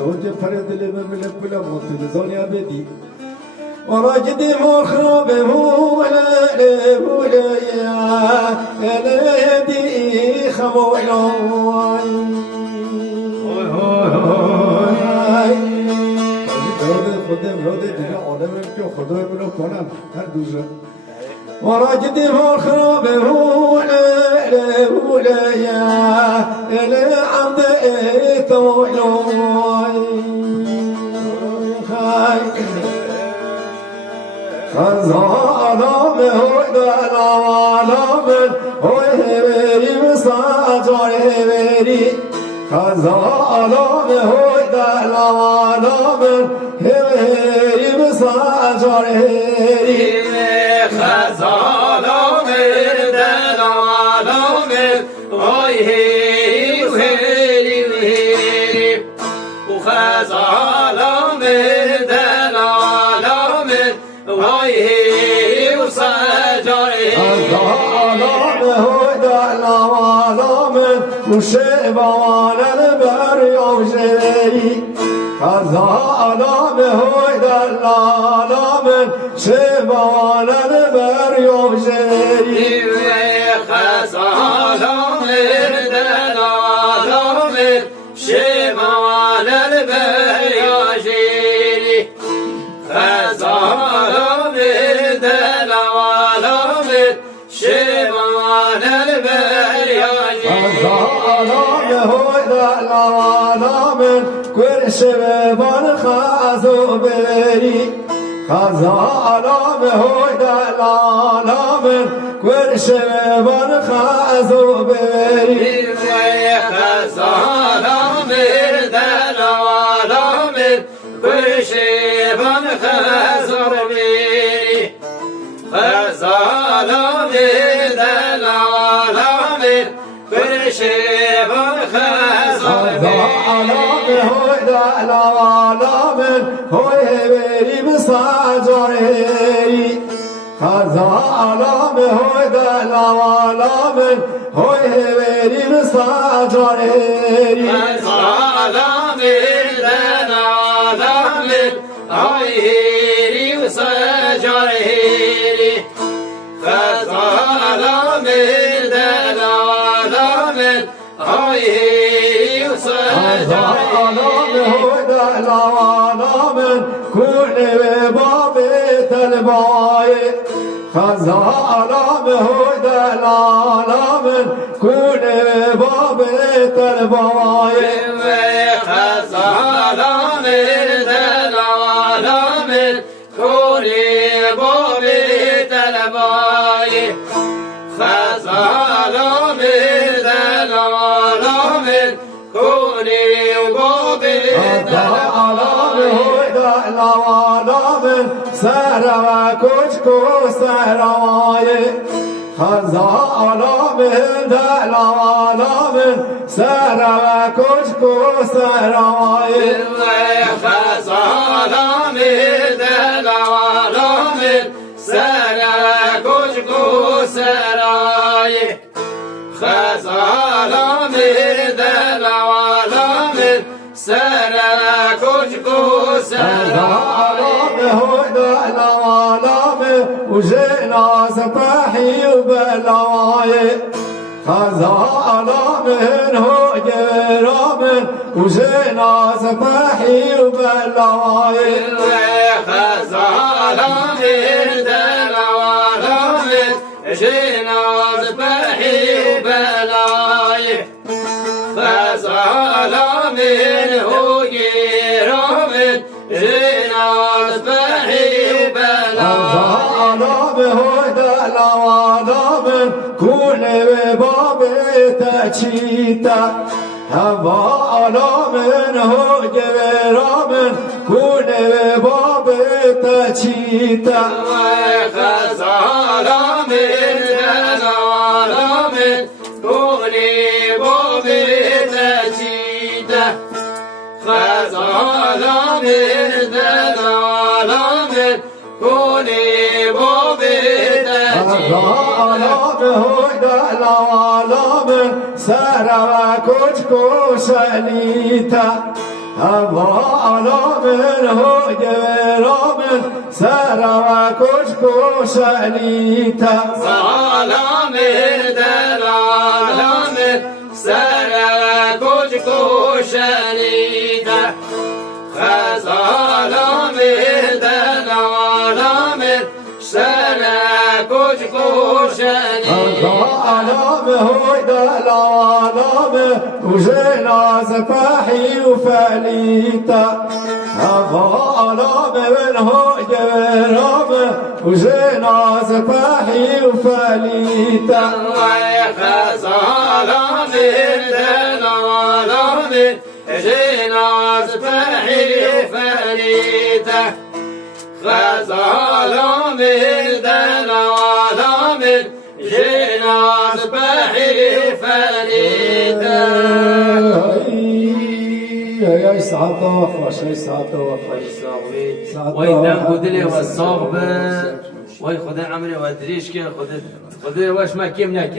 شوج فرد لمملك بلا موت الدنيا بدي وراجدي مخرب ولا يا يدي خمولون وراجدي مخرب ولا يا عبد خزانه دلالم هوی هوی مساجر هوی خزانه هوی دلالم هوی مساجر هوی خزانه دلالم هوی هوی خزانه هاي وصجري الظلام هدى العالم وشبان البر يوجري الظلام هدى العالم شبان البر يوجري خزانه العالم شبان البر يوجري خزانه شبان البرياجي العالم كل شبان خازو بري خزانه هدى العالم كل شبان خازو بري خزانه العالم كل شبان خازو بري خزانه العالم كل شبان خازو بري العالم هو هبري مساجري خزانه هدى العالم هو هبري مساجري خزانه العالم هيري وسجري خزانه العالم هيري وسجري العالم كل باب الباي خزانه هدى العالم كل باب الباي خزانه العالم كل باب الباي خزانه العالم كل باب العالم سروا كشكو سرواي خزانه العالم سروا كشكو سرواي خزانه العالم سروا كشكو سرواي خزانه العالم سروا كشكو سرواي هدى العالم وجئنا سطحي وبلاي خزانه هو جرام وجئنا سطحي وبلاي خزانه العالم جئنا سطحي وبلاي خزانه هو جرام جئنا سطحي وبلاي هدى العالم كل باب تشيتا هوا عالم هو جرام كل باب تشيتا خزانه العالم كل باب تشيتا خزانه العالم كل باب تشيتا آلام هویدا لوالام سر و کچکو شلیتا هوا آلام هویرام سر و کچکو شلیتا سلام دلالام سر کچکو شلیتا خزالام دلالام سر کچکو شلیتا آلام هویدا لوالام وجه ناز فحی و فلیتا هوا آلام هویرام وجه ناز فحی و فلیتا خزالام دلالام جناز فحی فلیتا غزالام دلالام جناز فحی فلیتا يا سعادة وفاش يا سعادة وفاش وای دم گودلی و صاحب وای خدا عمري و دریش که خدا واش ما کم نکرد